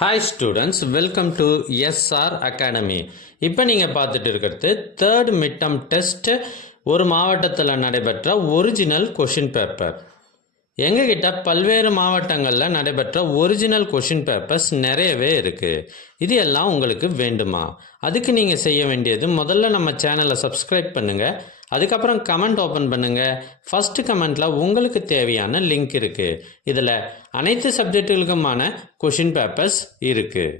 Hi students, welcome to SR academy. இப்போ நீங்கள் பார்த்துட்டு இருக்கிறது தேர்ட் மிட் டர்ம் டெஸ்ட் ஒரு மாவட்டத்தில் நடைபெற்ற ஒரிஜினல் கொஷின் பேப்பர். எங்ககிட்ட பல்வேறு மாவட்டங்களில் நடைபெற்ற ஒரிஜினல் கொஷின் பேப்பர்ஸ் நிறையவே இருக்குது. இது எல்லாம் உங்களுக்கு வேண்டுமா? அதுக்கு நீங்கள் செய்ய வேண்டியது, முதல்ல நம்ம சேனலை சப்ஸ்கிரைப் பண்ணுங்கள். அதுக்கப்புறம் கமெண்ட் ஓப்பன் பண்ணுங்கள். ஃபஸ்ட்டு கமெண்ட்டில் உங்களுக்கு தேவையான லிங்க் இருக்குது. இதில் அனைத்து சப்ஜெக்டுகளுக்குமான கொஷின் பேப்பர்ஸ் இருக்குது.